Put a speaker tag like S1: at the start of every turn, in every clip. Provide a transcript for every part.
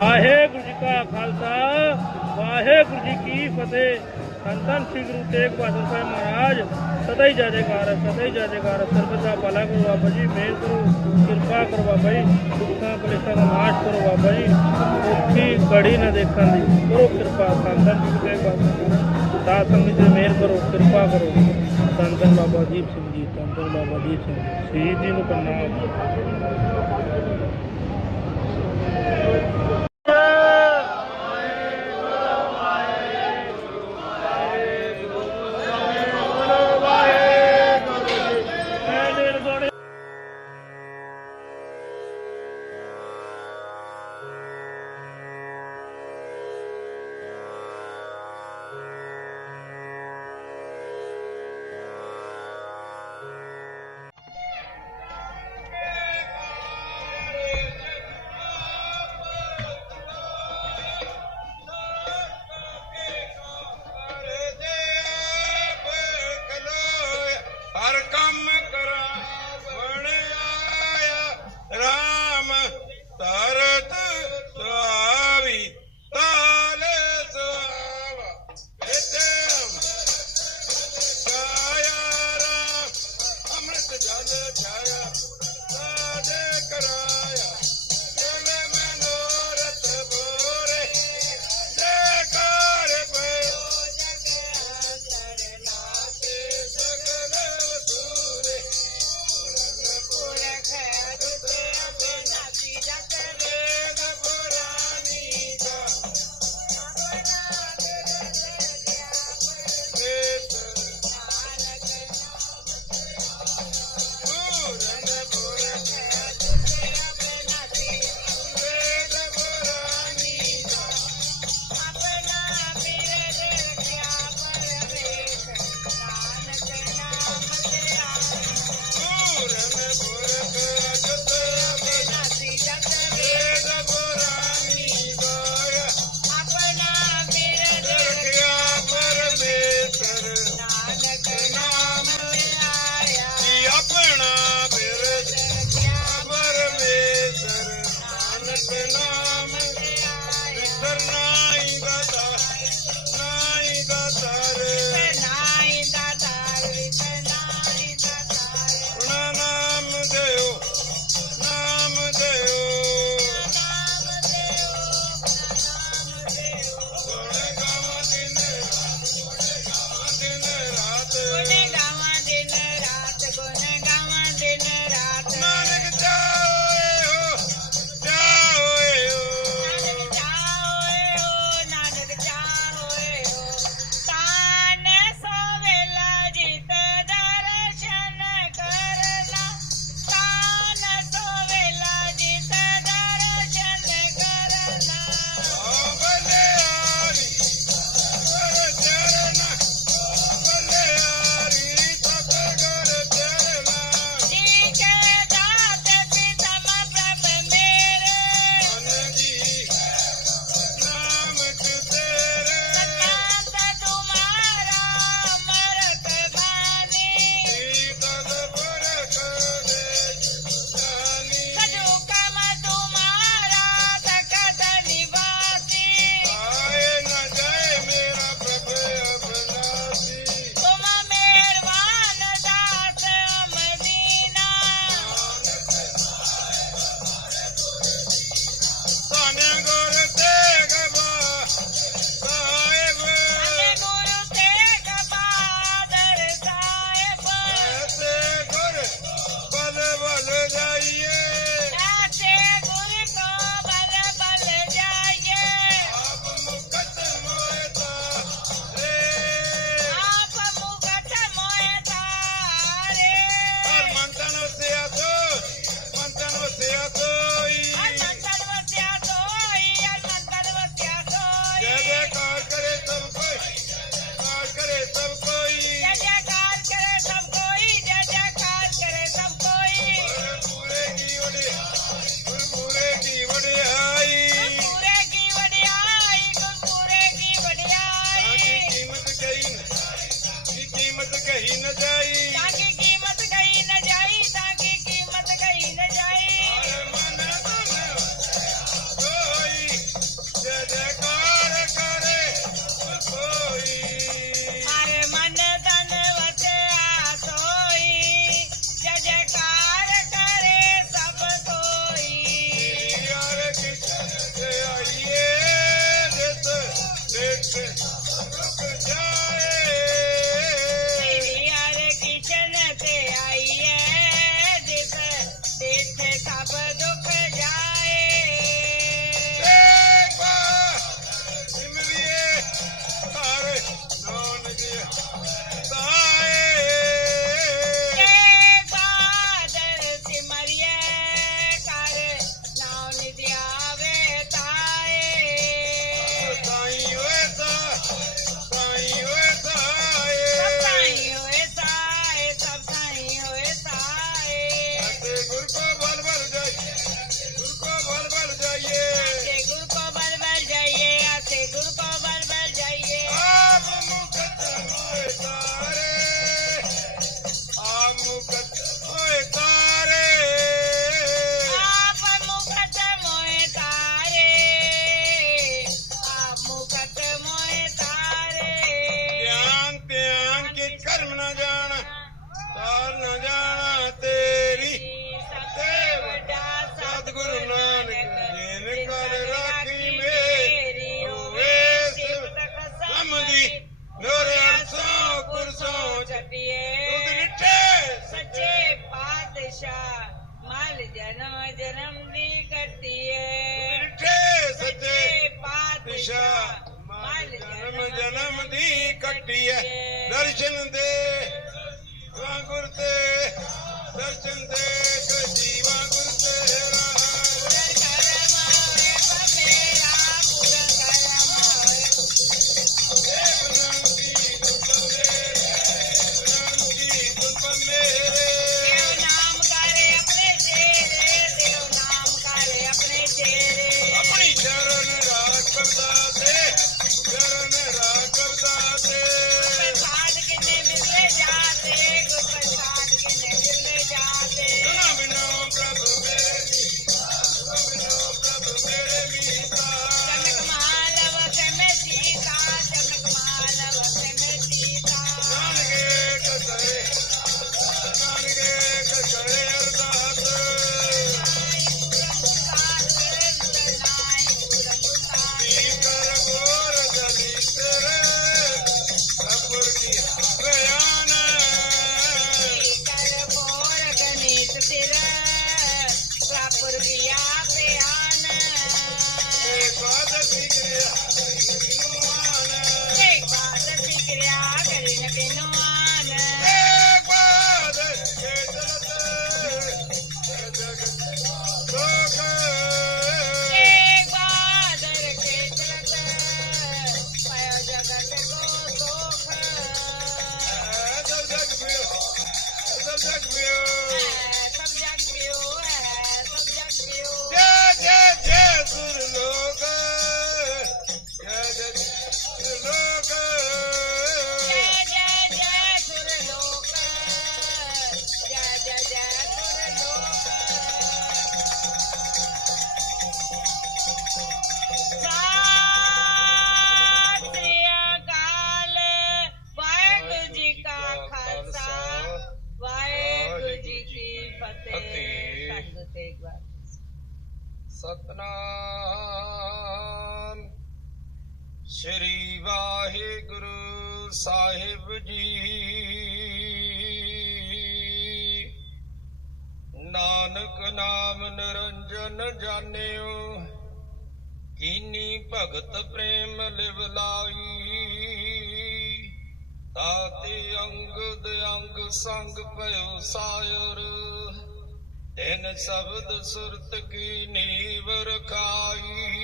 S1: ਵਾਹਿਗੁਰੂ ਜੀ ਕਾ ਖਾਲਸਾ, ਵਾਹਿਗੁਰੂ ਜੀ ਕੀ ਫਤਿਹ। ਧੰਨ ਧੰਨ ਸ੍ਰੀ ਗੁਰੂ ਤੇਗ ਬਹਾਦਰ ਸਾਹਿਬ ਮਹਾਰਾਜ, ਸਦਾ ਹੀ ਜੈ ਸਦਾ ਹੀ ਜੈ ਸਰਬਤ ਦਾ ਭਲਾ ਕਰੋ ਬਾਬਾ ਜੀ, ਮਿਹਰ ਕਰੋ, ਕਿਰਪਾ ਕਰੋ ਬਾਬਾ ਜੀ, ਦੁੱਖਾਂ ਕਲੇਸ਼ਾਂ ਦਾ ਨਾਸ਼ ਕਰੋ ਬਾਬਾ ਜੀ। ਔਖੀ ਘੜੀ ਨਾ ਦੇਖਣ ਦੀ, ਕਰੋ ਕਿਰਪਾ। ਧੰਨ ਧੰਨ ਸ੍ਰੀ ਗੁਰੂ ਤੇਗ ਬਹਾਦਰ ਸਾਹਿਬ। ਸਾਧ ਸੰਗਤ ਦੀ ਮਿਹਰ ਕਰੋ, ਕਿਰਪਾ ਕਰੋ। ਧੰਨ ਬਾਬਾ ਦੀਪ ਸਿੰਘ ਜੀ, ਧੰਨ ਬਾਬਾ ਦੀਪ ਸਿੰਘ ਸ਼ਹੀਦ ਜੀ ਨੂੰ ਪ੍ਰਣਾਮ।
S2: ਸਤਨਾਮ। ਸ੍ਰੀ ਵਾਹਿਗੁਰੂ ਸਾਹਿਬ ਜੀ। ਨਾਨਕ ਨਾਮ ਨਿਰੰਜਨ ਜਾਣਿਓ, ਕੀਨੀ ਭਗਤ ਪ੍ਰੇਮ ਲਿਵ ਲਾਈ। ਤਾਤੇ ਅੰਗਦ ਅੰਗ ਸੰਗ ਭਇਓ ਸਾਇਰ ਤਿਨ ਸ਼ਬਦ ਸੁਰਤ ਕੀ ਨੀਵ ਰਖਾਈ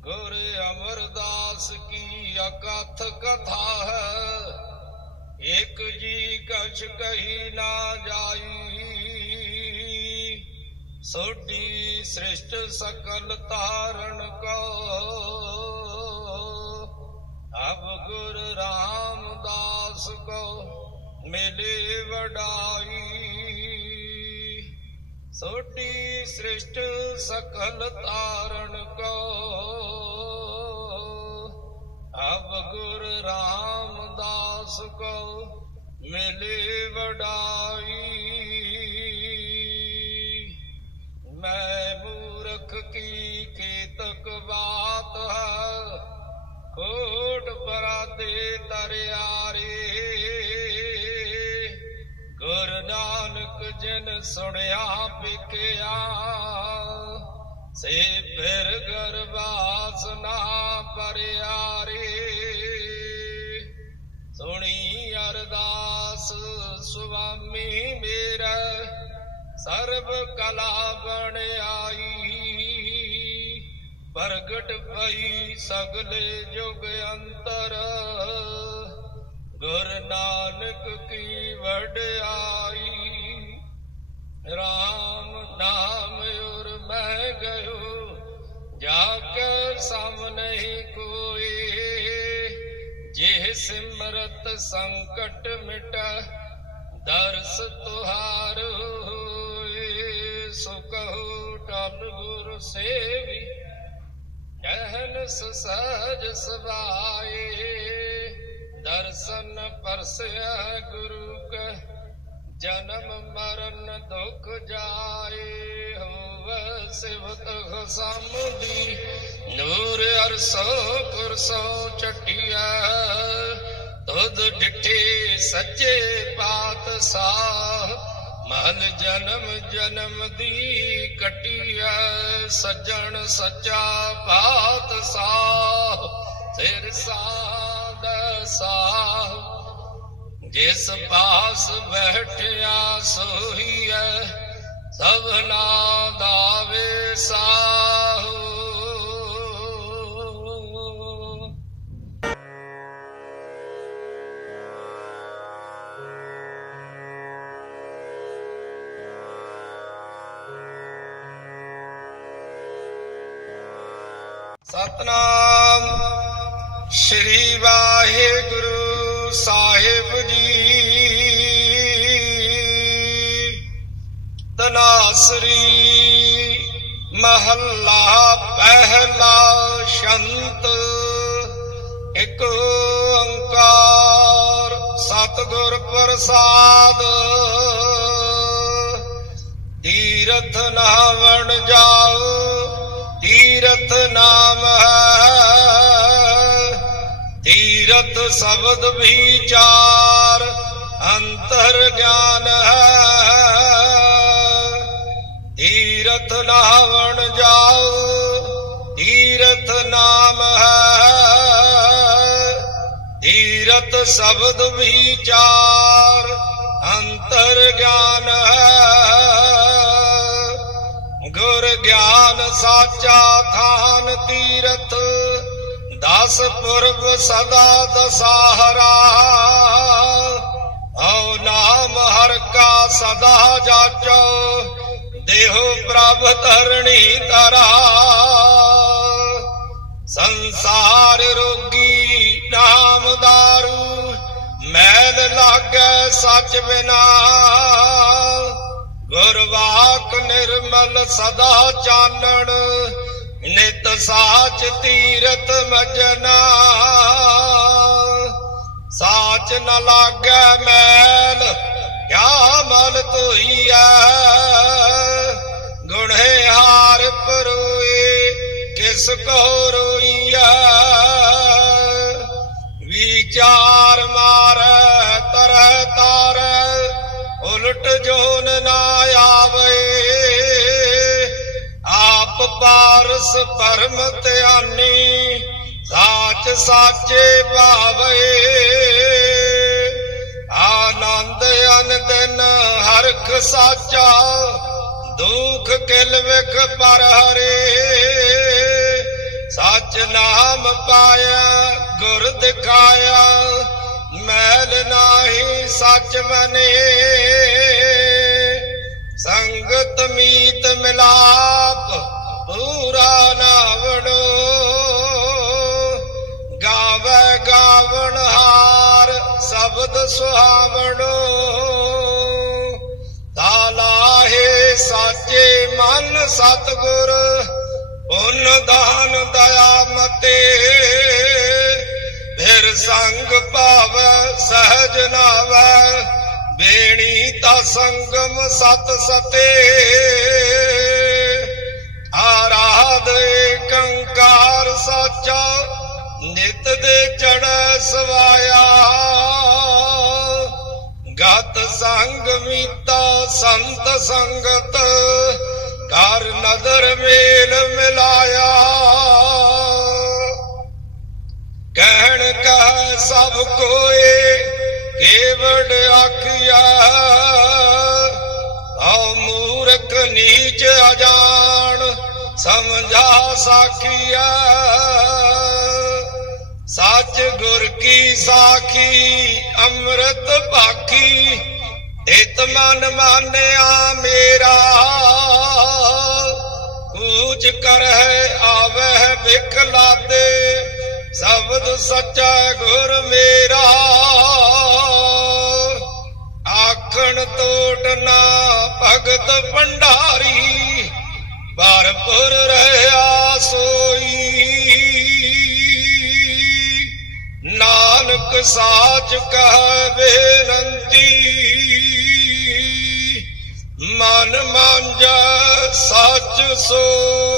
S2: ਗੁਰ ਅਮਰਦਾਸ ਕੀ ਅਕਥ ਕਥਾ ਹੈ? ਇਕ ਜੀ ਕਛ ਕਹੀ ਨਾ ਜਾਈ। ਸੋਢੀ ਸ੍ਰਿਸ਼ਟ ਸਕਲ ਤਾਰਨ ਕੋ। ਅਬ ਗੁਰ ਰਾਮਦਾਸ ਕੋ ਮਿਲੇ ਵਡਾਈ। ਸੋਢੀ ਸ੍ਰਿਸ਼ਟ ਸਕਲ ਤਾਰਨ ਕੋ। ਅਬ ਗੁਰ ਰਾਮਦਾਸ ਕੋ ਮਿਲੇ ਵਡਾਈ। ਮੈਂ ਮੂਰਖ ਕੀ ਕੇਤਕ ਬਾਤ ਹੈ? ਕੋਟ ਪਰਾਦੇ ਤਰਿਆਰੇ। ਗੁਰ ਨਾਨਕ ਜਿਨ ਸੁਣਿਆ ਪਿਕਿਆ ਸੇ ਫਿਰ ਗਰਵਾਸ ਨਾ ਪਰਿਆਰੇ। ਸੁਣੀ ਅਰਦਾਸ, ਸੁਆਮੀ ਮੇਰਾ, ਸਰਬ ਕਲਾ ਬਣ ਆਈ। ਪ੍ਰਗਟ ਭਈ ਸਗਲੇ ਜੁਗ ਅੰਤਰ। ਗੁਰ ਨਾਨਕ ਕੀ ਵਡਿਆਈ RAM ਨਾਮ ਉਰ ਮੈਂ ਗਇਓ ਜਾ ਕੇ ਸਮ ਨਹੀਂ ਕੋਈ। ਜਿਹ ਸਿਮਰਤ ਸੰਕਟ ਮਿਟ, ਦਰਸ ਤੁਹਾਰ ਹੋਏ। ਸੋ ਕਹੋ ਟਲ ਗੁਰ ਸੇਵੀ, ਕਹਿਨ ਸਹਜ ਸਵਾਏ। ਦਰਸ਼ਨ ਪਰਸਿਆ ਗੁਰੂ ਕੈ, ਜਨਮ ਮਰਨ ਦੁਖ ਜਾਏ ਹੋਵ ਸਿਵਤ ਖਸਮਦੀ। ਨੂਰ ਅਰਸੋ ਕੁਰਸੋ ਚਟਿਆ, ਤੁਧ ਡਿਠੇ ਸੱਚੇ ਪਾਤਸ਼ਾਹ ਮਨ ਜਨਮ ਜਨਮ ਦੀ ਕਟਿਆ, ਸੱਜਣ ਸੱਚਾ ਪਾਤਸ਼ਾਹ ਸਿਰ ਸਾਧ ਸਾਹ ਜਿਸ ਪਾਸ ਬੈਠਿਆ ਸੋਹੀਐ ਸਭਨਾ ਦਾਵੇ ਵਿਸਾਹੂ ਸਤਨਾਮ ਸ੍ਰੀ ਵਾਹਿਗੁਰੂ ਸਾਹਿਬ ਜੀ। ਤਨਾਸਰੀ ਮਹੱਲਾ ਪਹਿਲਾ ਸ਼ੰਤ, ਇੱਕ ਓੰਕਾਰ ਸਤਿਗੁਰ ਪ੍ਰਸਾਦ। ਤੀਰਥ ਨਾਵਣ ਜਾਓ, ਤੀਰਥ ਨਾਮ ਹੈ ਤੀਰਥ ਸ਼ਬਦ ਵਿਚਾਰ ਅੰਤਰ ਗਿਆਨ ਹੈ। ਤੀਰਥ ਨਾਵਣ ਜਾਓ ਤੀਰਥ ਨਾਮ ਹੈ। ਤੀਰਥ ਸ਼ਬਦ ਵਿਚਾਰ ਅੰਤਰ ਗਿਆਨ ਹੈ। ਗੁਰ ਗਿਆਨ ਸਾਚਾ ਥਾਨ ਤੀਰਥ ਦਸ ਪੁਰਬ ਸਦਾ ਦਸਾਹਰਾ ਓ ਨਾਮ ਹਰ ਕਾ ਸਦਾ ਜਾਚੋ ਦੇਹੋ ਪ੍ਰਭ ਧਰਣੀ ਤਰਾ ਸੰਸਾਰ ਰੋਗੀ ਨਾਮ ਦਾਰੂ ਮੈਲ ਲਾਗੈ ਸੱਚ ਬਿਨਾ ਗੁਰਵਾਕ ਨਿਰਮਲ ਸਦਾ ਚਾਨਣ ਨਿਤ ਸਾਚ ਤੀਰਤ ਮਜਨਾ। ਸਾਚ ਨ ਲਾਗੈ ਮੈਲ, ਕਿਆ ਮਲ ਧੋਈਐ। ਗੁਣੇ ਹਾਰ ਪਰੋਏ, ਕਿਸ ਕੋ ਰੋਈਐ। ਵਿਚਾਰ ਮਾਰ, ਤਰ ਤਾਰ, ਉਲਟ ਜੋਨ ਨਾ ਆਵੇ ਪਾਰਸ ਪਰਮ ਧਿਆਨੀ ਸਾਚ ਸਾਚੇ ਭਾਵੇ ਆਨੰਦ ਅਨ ਹਰਖ ਸਾਚਾ ਦੁਖ ਕਿਲ ਵਿਖ ਪਰ ਹਰੇ। ਸਚ ਨਾਮ ਪਾਇਆ, ਗੁਰ ਦਿਖਾਇਆ, ਮੈਲ ਨਾਹੀ ਸੱਚ ਮਨੇ। ਸੰਗਤ ਮੀ ਸਤਗੁਰ ਪੁੰਨ ਦਾਨ ਦਇਆ ਮਤੇ। ਫਿਰ ਸੰਗ ਭਾਵੈ, ਸਹਜ ਨਾਵੈ, ਬੇਣੀ ਤਾ ਸੰਗਮ ਸਤ ਸਤੇ। ਆਰਾਧ ਏਕੰਕਾਰ ਸਾਚਾ, ਨਿਤ ਦੇ ਚੜ ਸਵਾਇਆ। ਗਤ ਸੰਗ ਮੀਤਾ ਸੰਤ ਸੰਗਤ ਕਰ ਨਦਰ ਮੇਲ ਮਿਲਾਇਆ। ਕਹਿਣ ਕਹ ਸਭ ਕੋਏ, ਕੇਵੜ ਆਖਿਆ ਆ ਮੂਰਖ ਨੀਚ ਅਜਾਣ, ਸਮਝਾ ਸਾਖੀਆ ਸੱਚ ਗੁਰ ਕੀ ਸਾਖੀ, ਅੰਮ੍ਰਿਤ ਭਾਖੀ ਇਤ ਮਨ ਮਾਨਿਆ ਮੇਰਾ। ਕੂਚ ਕਰਹਿ ਆਵਹਿ ਵਿਖ ਲਾਦੇ, ਸ਼ਬਦ ਸੱਚਾ ਗੁਰ ਮੇਰਾ। ਆਖਣ ਤੋਟ ਨਾ ਭਗਤ ਭੰਡਾਰੀ, ਭਰਪੁਰ ਰਹਾ ਸੋਈ। ਨਾਨਕ ਸਾਚ ਕਹ ਬੇਨੰਤੀ, ਮਨ ਮਾਂਜੈ ਸੱਚ ਸੋ।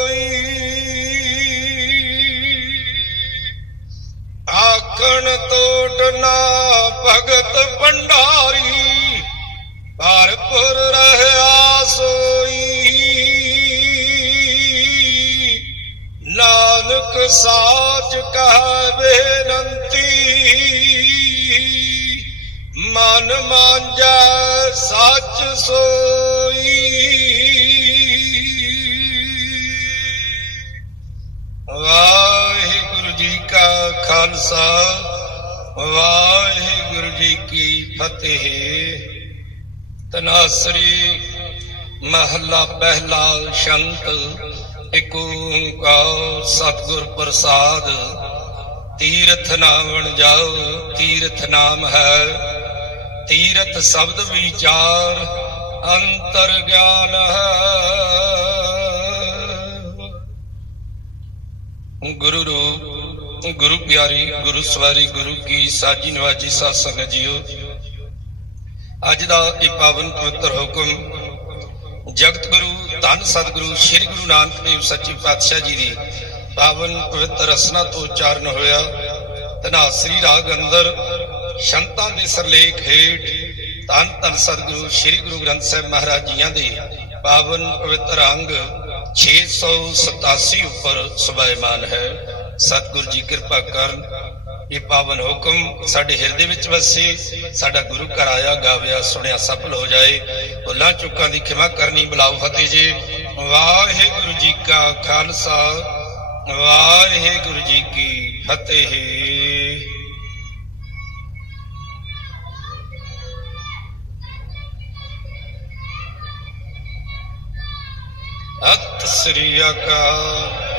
S2: ਸਾਚ ਕਹਵੇ ਨੰਤੀ ਮਨ ਮਾਂਜੈ ਸੱਚ ਸੋਈ। ਵਾਹਿਗੁਰੂ ਜੀ ਕਾ ਖਾਲਸਾ, ਵਾਹਿਗੁਰੂ ਜੀ ਕੀ ਫਤਿਹ। ਤਨਾਸਰੀ ਮਹੱਲਾ ਪਹਿਲਾ ਸ਼ੰਤ ਇਕ ਓੰਕਾਰ ਸਤਿਗੁਰ ਪ੍ਰਸਾਦ, ਤੀਰਥ ਨਾਵਣ ਜਾਓ, ਤੀਰਥ ਨਾਮ ਹੈ। ਤੀਰਥ ਸ਼ਬਦ ਵਿਚਾਰ ਅੰਤਰ ਗਿਆਨ ਹੈ। ਗੁਰੂ ਰੂਪ, ਗੁਰੂ ਪਿਆਰੀ, ਗੁਰੂ ਸਵਾਰੀ, ਗੁਰੂ ਕੀ ਸਾਜੀ ਨਵਾਜੀ ਸਾਧ ਸੰਗਤ ਜੀਓ, ਅੱਜ ਦਾ ਇਹ ਪਾਵਨ ਪਵਿੱਤਰ ਹੁਕਮ ਜਗਤ ਗੁਰੂ, ਧੰਨ ਸਤਿਗੁਰੂ, ਸ੍ਰੀ ਗੁਰੂ ਨਾਨਕ ਦੇਵ ਸੱਚੇ ਪਾਤਸ਼ਾਹ ਜੀ ਦੀ ਪਾਵਨ ਪਵਿੱਤਰ ਰਸਨਾ ਤੋਂ ਉਚਾਰਨ ਹੋਇਆ। ਧਨਾਸਰੀ ਰਾਗ ਅੰਦਰ ਸ਼ੰਤਾਂ ਦੇ ਸਰਲੇਖ ਹੇਠ ਧੰਨ ਧੰਨ ਸਤਿਗੁਰੂ, ਸ੍ਰੀ ਗੁਰੂ ਗ੍ਰੰਥ ਸਾਹਿਬ ਮਹਾਰਾਜ ਜੀਆਂ ਦੇ ਪਾਵਨ ਪਵਿੱਤਰ ਅੰਗ 687 ਉੱਪਰ ਸੁਭਾਇਮਾਨ ਹੈ। ਸਤਿਗੁਰੂ ਜੀ ਕਿਰਪਾ ਕਰਨ ਇਹ ਪਾਵਨ ਹੁਕਮ ਸਾਡੇ ਹਿਰਦੇ ਵਿੱਚ ਵਸੇ, ਸਾਡਾ ਗੁਰੂ ਘਰ ਆਇਆ, ਗਾਵਿਆ, ਸੁਣਿਆ, ਸਫਲ ਹੋ ਜਾਏ। ਭੁੱਲਾਂ ਚੁੱਕਾਂ ਦੀ ਖਿਮਾ ਕਰਨੀ ਬਲਾਉ ਫਤਿਹ ਜੀ। ਵਾਹਿਗੁਰੂ ਜੀ ਕਾ ਖਾਲਸਾ, ਵਾਹਿਗੁਰੂ ਜੀ ਕੀ ਫਤਿਹ। ਅਤ ਸ੍ਰੀ ਅਕਾਲ।